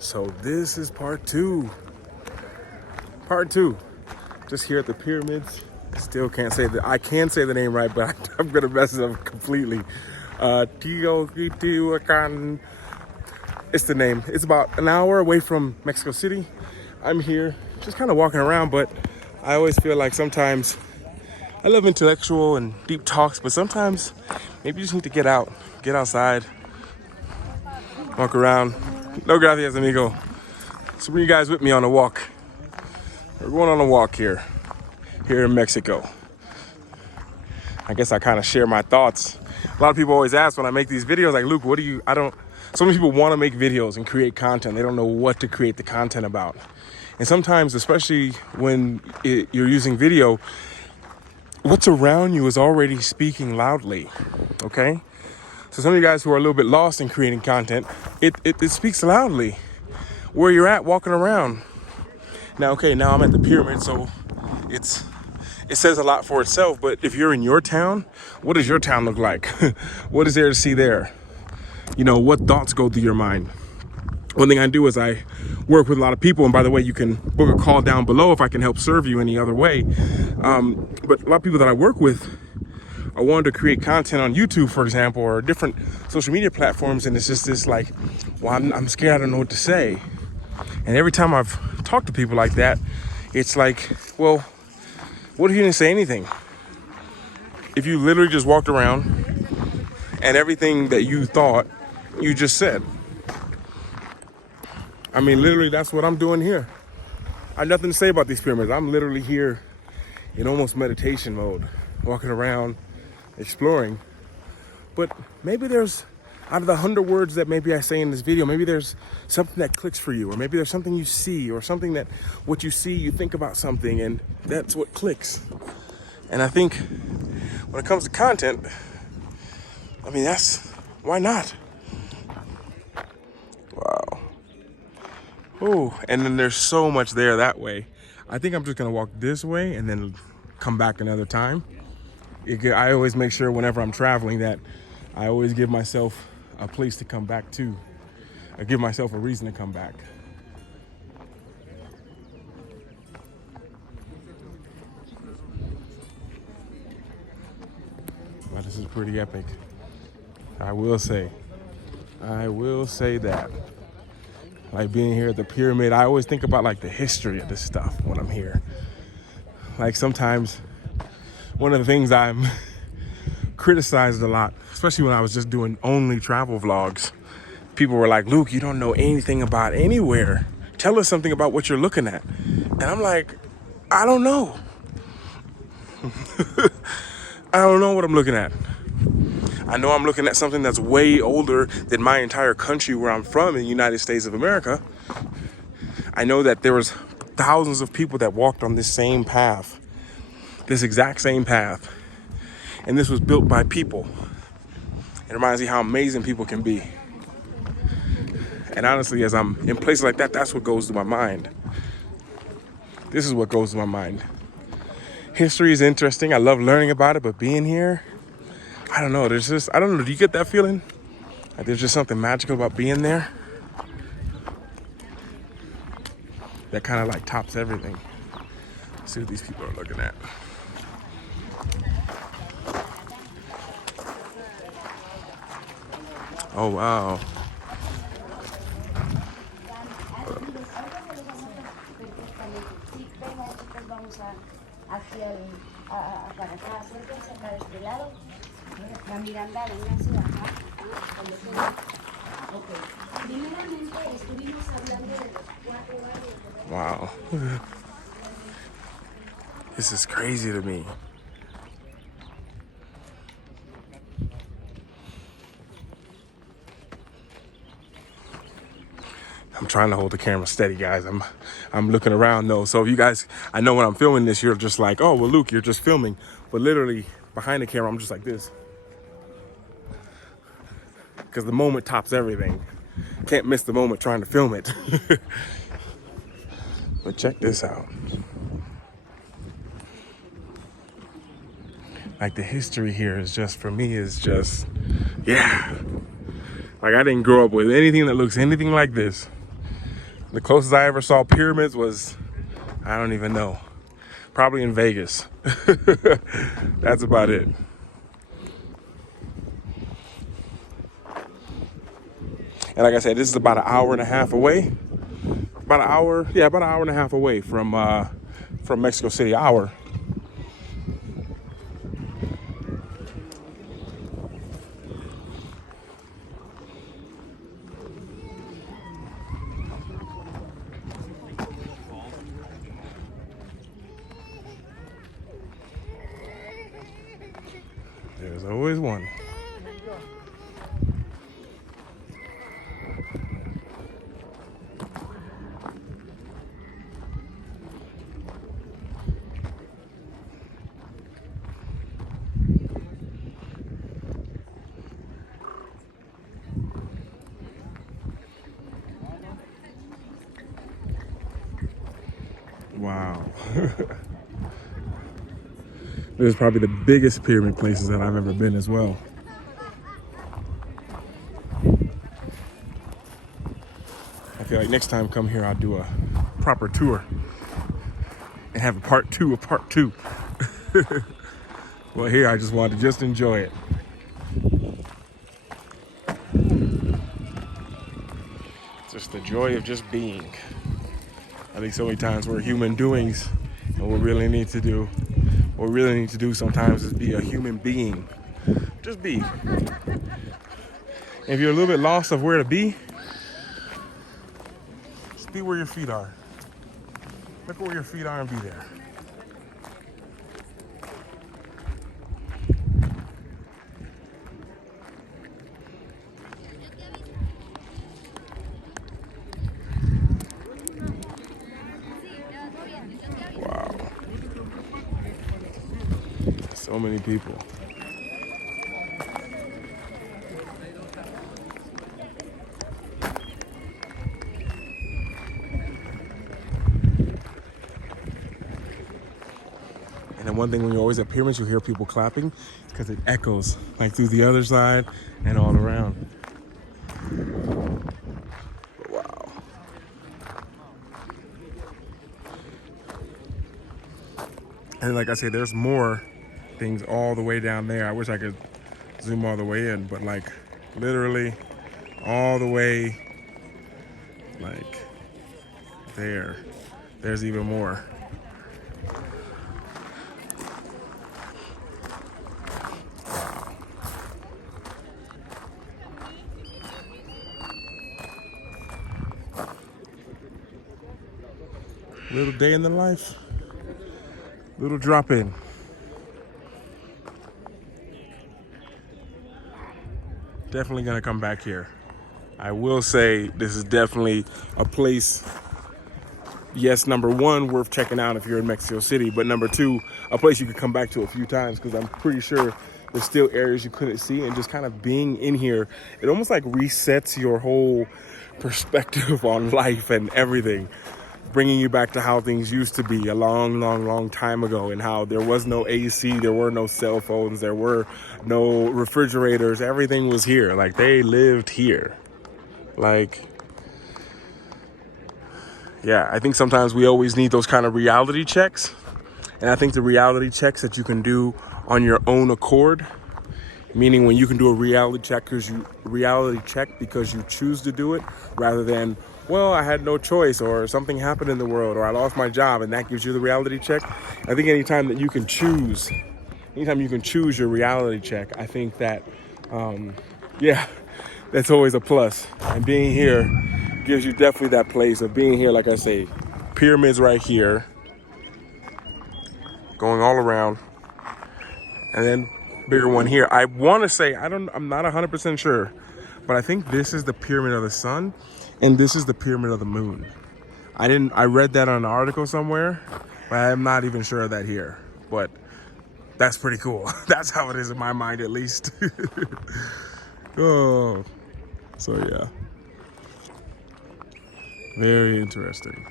So this is part two. Part two. Just here at the pyramids. Still can't say that. I can say the name right, but I'm gonna mess it up completely. Teotihuacan. It's the name. It's about an hour away from Mexico City. I'm here, just kind of walking around, but I always feel like sometimes I love intellectual and deep talks, but sometimes maybe you just need to get out, get outside, walk around. No gracias, amigo. So bring you guys with me on a walk. We're going on a walk here in Mexico. I guess I kind of share my thoughts. A lot of people always ask when I make these videos, like, Luke, so many people want to make videos and create content. They don't know what to create the content about. And sometimes, especially when you're using video, what's around you is already speaking loudly, okay? So some of you guys who are a little bit lost in creating content, it speaks loudly where you're at walking around. Now, okay, now I'm at the pyramid, so it says a lot for itself, but if you're in your town, what does your town look like? What is there to see there? You know, what thoughts go through your mind? One thing I do is I work with a lot of people, and by the way, you can book a call down below if I can help serve you any other way. But a lot of people that I work with are wanting to create content on YouTube, for example, or different social media platforms, and it's just this like, well, I'm scared, I don't know what to say. And every time I've talked to people like that, it's like, well, what if you didn't say anything? If you literally just walked around and everything that you thought, you just said. I mean, literally, that's what I'm doing here. I have nothing to say about these pyramids. I'm literally here in almost meditation mode, walking around, exploring. But maybe there's, out of the 100 words that maybe I say in this video, maybe there's something that clicks for you, or maybe there's something you see, or something that what you see, you think about something, and that's what clicks. And I think when it comes to content, I mean, why not? Wow. Oh, and then there's so much there that way. I think I'm just gonna walk this way and then come back another time. I always make sure whenever I'm traveling that I always give myself a place to come back to. I give myself a reason to come back. Wow, this is pretty epic. I will say that. Like being here at the pyramid, I always think about like the history of this stuff when I'm here. Like sometimes one of the things I'm criticized a lot, especially when I was just doing only travel vlogs, people were like, Luke, you don't know anything about anywhere. Tell us something about what you're looking at. And I'm like, I don't know. I don't know what I'm looking at. I know I'm looking at something that's way older than my entire country where I'm from in the United States of America. I know that there was thousands of people that walked on this same path, this exact same path. And this was built by people. It reminds me how amazing people can be. And honestly, as I'm in places like that, that's what goes to my mind. This is what goes to my mind. History is interesting. I love learning about it, but being here, I don't know, do you get that feeling? Like there's just something magical about being there that kind of like tops everything. Let's see what these people are looking at. Oh, wow. Wow. This is crazy to me. I'm trying to hold the camera steady, guys. I'm looking around though. So if you guys, I know when I'm filming this, you're just like, oh, well, Luke, you're just filming. But literally behind the camera, I'm just like this. Because the moment tops everything. Can't miss the moment trying to film it. But check this out. Like the history here is just, for me, is just, yeah. Like I didn't grow up with anything that looks anything like this. The closest I ever saw pyramids was, I don't even know, probably in Vegas. That's about it. And like I said, this is about an hour and a half away. About an hour, yeah, about an hour and a half away from Mexico City. Hour. There's always one. Wow. This is probably the biggest pyramid places that I've ever been as well. I feel like next time I come here, I'll do a proper tour and have a part 2 of part 2. Well, here I just wanted to just enjoy it. Just the joy of just being. I think so many times we're human doings, and what we really need to do sometimes is be a human being. Just be. If you're a little bit lost of where to be, just be where your feet are. Look where your feet are and be there. Wow. So many people. And then one thing, when you're always at pyramids, you hear people clapping because it echoes like through the other side and all around. Wow. And like I said, there's more things all the way down there. I wish I could zoom all the way in, but like literally all the way like there. There's even more. Little day in the life, little drop in. Definitely gonna come back here. I will say this is definitely a place, yes, number one, worth checking out if you're in Mexico City, but number two, a place you could come back to a few times, because I'm pretty sure there's still areas you couldn't see, and just kind of being in here, it almost like resets your whole perspective on life and everything, bringing you back to how things used to be a long time ago, and how there was no AC, there were no cell phones, there were no refrigerators, everything was here. Like, they lived here. Like, yeah, I think sometimes we always need those kind of reality checks. And I think the reality checks that you can do on your own accord, meaning when you can do a reality check because you choose to do it, rather than, well, I had no choice, or something happened in the world, or I lost my job, and that gives you the reality check. I think anytime you can choose your reality check, I think that, yeah, that's always a plus. And being here gives you definitely that place of being here. Like I say, pyramids right here, going all around, and then bigger one here. I want to say, I'm not 100% sure, but I think this is the Pyramid of the Sun, and this is the Pyramid of the Moon. I read that on an article somewhere, but I'm not even sure of that here. But that's pretty cool. That's how it is in my mind, at least. Oh, so yeah. Very interesting.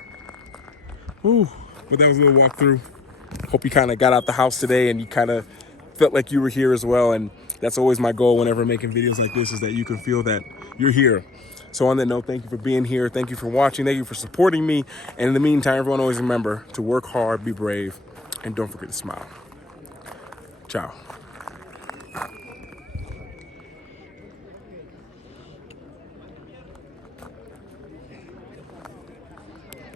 Ooh, but that was a little walkthrough. Hope you kind of got out the house today and you kind of felt like you were here as well. And that's always my goal whenever making videos like this, is that you can feel that you're here. So on that note, thank you for being here. Thank you for watching. Thank you for supporting me. And in the meantime, everyone always remember to work hard, be brave, and don't forget to smile. Ciao.